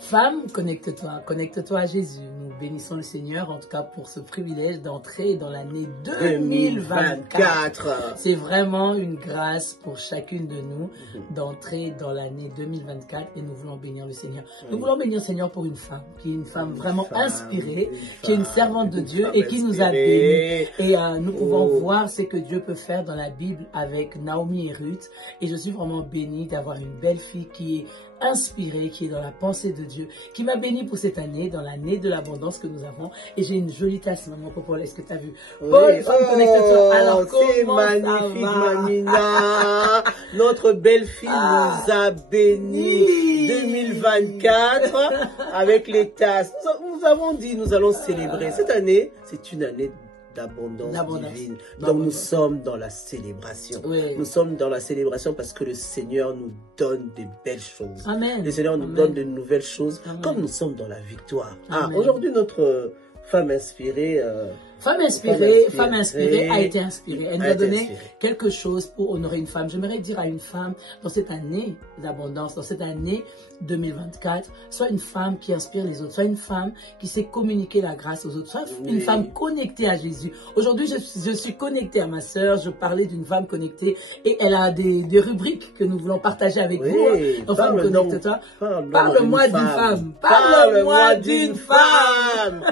Femme, connecte-toi à Jésus. Nous bénissons le Seigneur, en tout cas pour ce privilège d'entrer dans l'année 2024. C'est vraiment une grâce pour chacune de nous d'entrer dans l'année 2024 et nous voulons bénir le Seigneur. Nous voulons bénir le Seigneur pour une femme, qui est une femme vraiment inspirée, qui est une servante de Dieu et qui nous a bénis. Et nous pouvons voir ce que Dieu peut faire dans la Bible avec Naomi et Ruth. Et je suis vraiment bénie d'avoir une belle fille qui est inspirée, qui est dans la pensée de Dieu, qui m'a béni pour cette année, dans l'année de l'abondance que nous avons. Et j'ai une jolie tasse, maman Paul, est-ce que tu as vu? Paul, connecte-toi. Alors, c'est magnifique, Mamina. Notre belle-fille nous a bénis 2024 avec les tasses. Nous avons dit, nous allons célébrer. Cette année, c'est une année d'abondance divine. Donc nous sommes dans la célébration. Oui. Nous sommes dans la célébration parce que le Seigneur nous donne des belles choses. Amen. Le Seigneur nous donne de nouvelles choses. Amen. Comme nous sommes dans la victoire. Aujourd'hui, notre femme inspirée... Femme inspirée a été inspirée. Elle nous a donné quelque chose pour honorer une femme. J'aimerais dire à une femme, dans cette année d'abondance, dans cette année 2024, soit une femme qui inspire les autres, soit une femme qui sait communiquer la grâce aux autres, soit une femme connectée à Jésus. Aujourd'hui, je suis connectée à ma sœur, je parlais d'une femme connectée et elle a des rubriques que nous voulons partager avec vous. Donc, femme connecte-toi. Parle-moi d'une femme. Parle-moi d'une femme.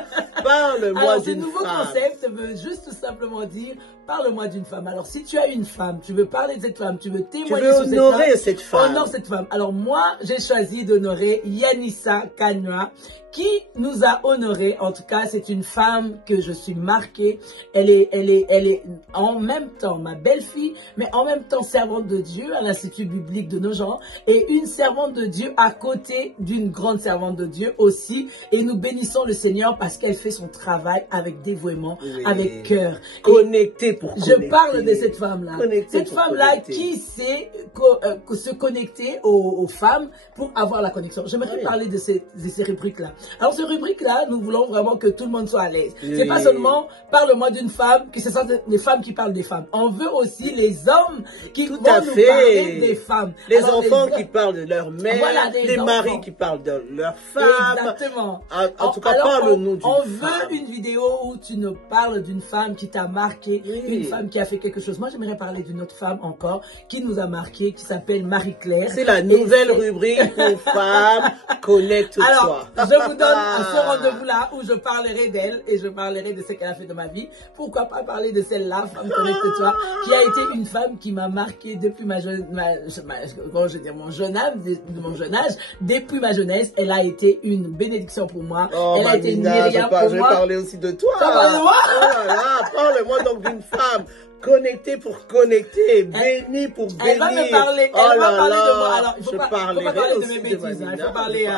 Parle-moi d'une femme. Veut juste tout simplement dire, parle-moi d'une femme. Alors, si tu as une femme, tu veux parler de cette femme, tu veux témoigner sur cette femme, honore cette femme. Alors, moi, j'ai choisi d'honorer Yanissa Kanwa, qui nous a honoré. En tout cas, c'est une femme que je suis marquée. Elle est en même temps ma belle-fille, mais en même temps servante de Dieu à l'Institut biblique de Nogent et une servante de Dieu à côté d'une grande servante de Dieu aussi. Et nous bénissons le Seigneur parce qu'elle fait son travail avec dévouement, avec cœur. Connectée pour connecter. Je parle de cette femme-là. Cette femme-là qui sait se connecter aux femmes pour avoir la connexion. J'aimerais parler de ces rubriques-là. Alors, ces rubriques-là, nous voulons vraiment que tout le monde soit à l'aise. C'est pas seulement parle-moi d'une femme, que ce sont des femmes qui parlent des femmes. On veut aussi les hommes qui vont nous parler des femmes. Les enfants qui parlent de leur mère, les maris qui parlent de leur femme. Exactement. En tout cas, parle-nous d'une femme. On veut une vidéo où tu nous parles d'une femme qui t'a marqué, une femme qui a fait quelque chose. Moi, j'aimerais parler d'une autre femme encore qui nous a marqué, qui s'appelle Marie-Claire. C'est la nouvelle rubrique pour femmes. Connecte-toi. Alors, je vous donne ce rendez-vous-là où je parlerai d'elle et je parlerai de ce qu'elle a fait de ma vie. Pourquoi pas parler de celle-là, femme connecte-toi, qui a été une femme qui m'a marqué depuis mon jeune âge, depuis ma jeunesse. Elle a été une bénédiction pour moi. Elle a été une Myriam pour moi. Je vais parler aussi de toi. Ça va de moi. Oh là là, parle-moi donc d'une femme. Connecté pour connecter, béni pour bénir. Elle va me parler, elle va parler de moi. Alors, il faut pas parler de mes bêtises. Il faut parler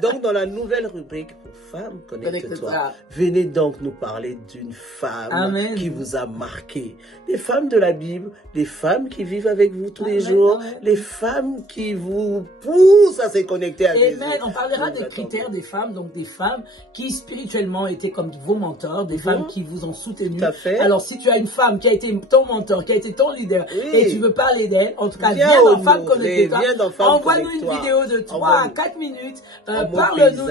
Donc, dans la nouvelle rubrique pour femmes, connecte-toi. Venez donc nous parler d'une femme qui vous a marqué. Les femmes de la Bible, les femmes qui vivent avec vous tous les jours, les femmes qui vous poussent à se connecter à Jésus. On parlera des critères des femmes, donc des femmes qui spirituellement étaient comme vos mentors, des femmes qui vous ont soutenu. Tout à fait. Alors, si tu as une femme qui a été ton mentor, qui a été ton leader, et tu veux parler d'elle, en tout cas, viens dans Femme Connectée. Envoie-nous une vidéo de 3 à 4 minutes. Parle-nous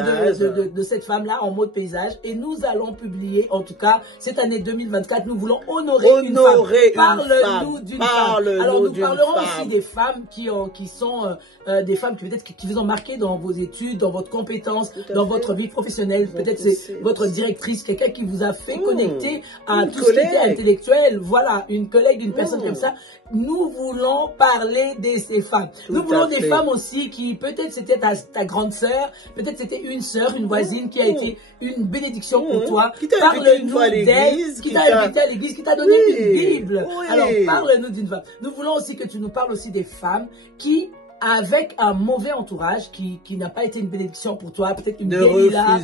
de cette femme-là en mode paysage. Et nous allons publier, en tout cas, cette année 2024, nous voulons honorer une femme. Parle-nous d'une femme. Alors, nous parlerons aussi des femmes qui sont des femmes qui vous ont marqué dans vos études, dans votre compétence, dans votre vie professionnelle. Peut-être c'est votre directrice, quelqu'un qui vous a fait connecter à tout ce qui était intellectuel. Voilà, une collègue, une personne comme ça. Nous voulons parler de ces femmes. Nous voulons des femmes aussi qui, peut-être c'était ta grande sœur, peut-être c'était une sœur, une voisine qui a été une bénédiction pour toi. Parle-nous d'elle, qui t'a invité à l'église, qui t'a donné une Bible. Alors, parle-nous d'une femme. Nous voulons aussi que tu nous parles aussi des femmes qui, avec un mauvais entourage qui n'a pas été une bénédiction pour toi, peut-être une Délila,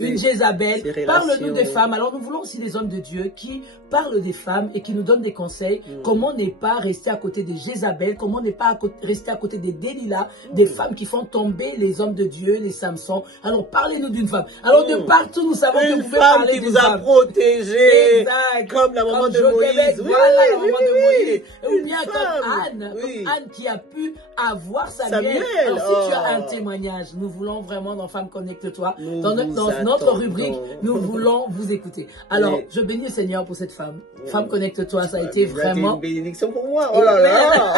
une Jézabel. Parle-nous des femmes. Alors nous voulons aussi des hommes de Dieu qui parlent des femmes et qui nous donnent des conseils. Comment ne pas rester à côté des Jézabel, comment ne pas rester à côté des Délila, des femmes qui font tomber les hommes de Dieu, les Samson. Alors parlez-nous d'une femme. Alors de partout nous savons que vous pouvez parler d'une femme. Une femme qui vous a protégé, exact, comme la maman de Moïse. Voilà, la maman de Moïse. Ou bien comme Anne qui a pu pu avoir Samuel. Alors, si tu as un témoignage, nous voulons vraiment dans Femme Connecte-toi, dans notre rubrique, nous voulons vous écouter. Alors, je bénis le Seigneur pour cette femme. Femme Connecte-toi, ça a été vraiment... une bénédiction pour moi. Oh là là.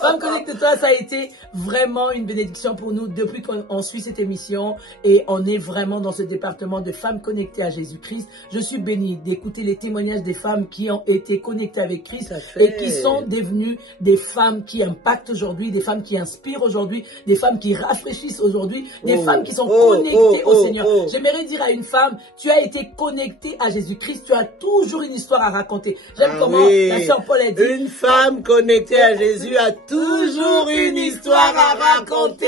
Femme Connecte-toi, ça a été vraiment une bénédiction pour nous depuis qu'on suit cette émission et on est vraiment dans ce département de femmes connectées à Jésus-Christ. Je suis bénie d'écouter les témoignages des femmes qui ont été connectées avec Christ et qui sont devenues des femmes qui impactent aujourd'hui, des femmes qui inspirent aujourd'hui, des femmes qui rafraîchissent aujourd'hui, des femmes qui sont connectées au Seigneur. J'aimerais dire à une femme, tu as été connectée à Jésus-Christ, tu as toujours une histoire à raconter. J'aime comment la sœur Paul a dit. Une femme connectée à Jésus a toujours une histoire à raconter.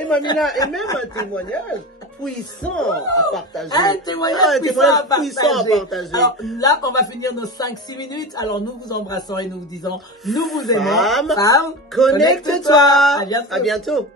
Et Mamina, et même un témoignage puissant à partager. Un témoignage puissant à partager. Alors là, on va finir nos 5-6 minutes. Alors nous vous embrassons et nous vous disons, nous vous aimons. Femme, connecte-toi. À bientôt. À bientôt.